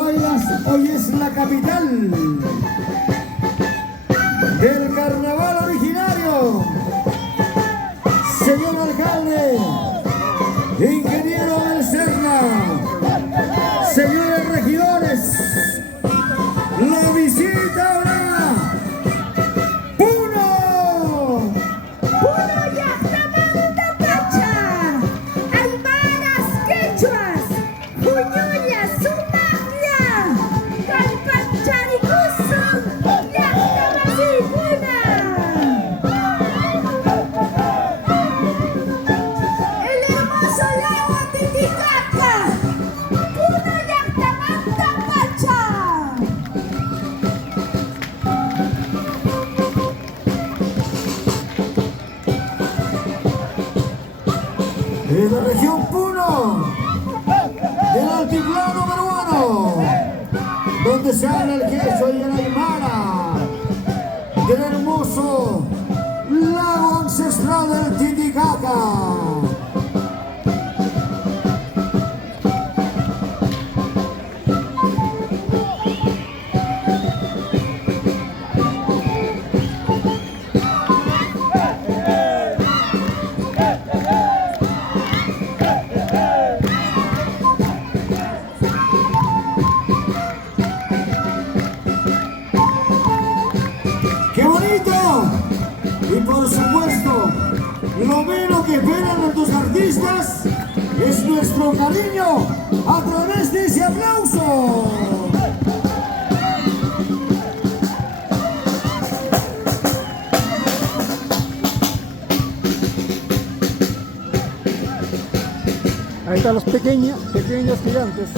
Guaylas hoy es la capital del carnaval originario. Señor alcalde, ingeniero del Serna, señores regidores, la visita ahora. ¡Puno! ¡Puno Llaqtamanta Pacha! Aymaras, quechuas, Juñuñas, Sumaqlla, Calpancharicusun, Llaqtamasipuna. El hermoso lago Titicaca, Puno Llaqtamanta Pacha. De la región Puno, del altiplano peruano, donde se habla el quechua y el aymara, del hermoso lago ancestral del Titicaca. ¡Qué bonito! Y por supuesto, lo menos que esperan nuestros artistas es nuestro cariño a través de ese aplauso. Ahí están los pequeños gigantes.